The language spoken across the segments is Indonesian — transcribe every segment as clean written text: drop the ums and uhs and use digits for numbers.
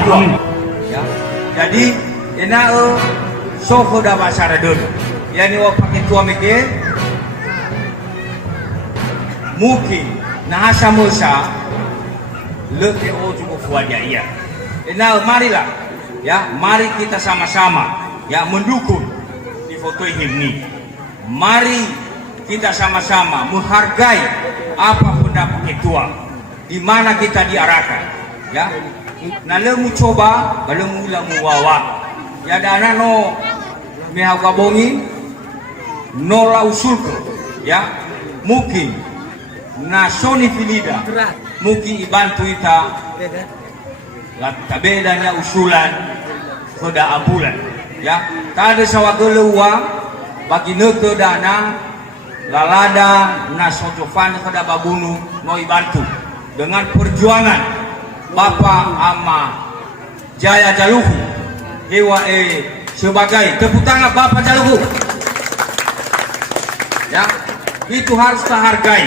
ketua. Ya. Jadi ina soko da masyarakat. Yani pakai tua mikir mungkin nahasa musa lebih juga fuadiyah. Ina marilah ya, mari kita sama-sama ya mendukung di foto ini. Mari kita sama-sama menghargai apa pendapat ketua, di mana kita diarahkan ya. Nah lemu coba kalau mula muwawa ya dana no mehagabongi no la usulku ya, mungkin nasoni filida mungkin ibantu ita tabedanya usulan koda ambulan ya, tadi sawagele uang bagi neke dana lalada nasojofan koda babunu no ibantu dengan perjuangan Bapak Ama Jaya Jaluhu Hewa sebagai tepuk tangan Bapak Jaluhu ya, itu harus terhargai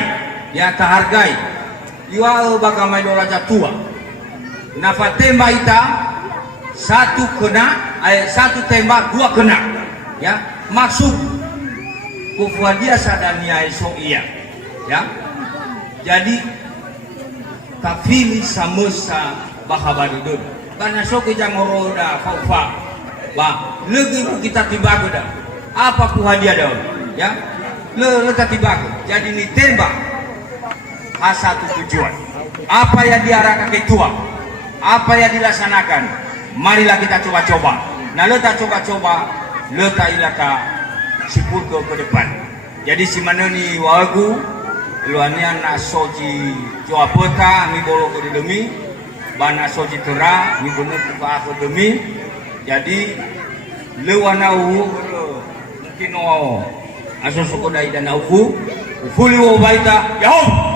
ya, terhargai iwa bagamai doraja tua nafa tembak ita satu kena satu tembak dua kena ya, maksud kufuadia sadania esok iya ya. Jadi kafili samusa bahabadudun karena sok jangan roda faufa bah lagi kita tiba dah apa kuhadia dah ya le tiba jadi ini tembak satu tujuan apa yang diarahkan ketua, apa yang dilaksanakan, marilah kita coba-coba. Nah letak coba-coba letak ilaka sipur ke depan. Jadi si mana ni wagu luannya nak soji jua peta mi bolo ke demi bana soji tera mi benar ke aku demi. Jadi lewana u mungkin aso suku dai dan aku ufuli wo baita yahum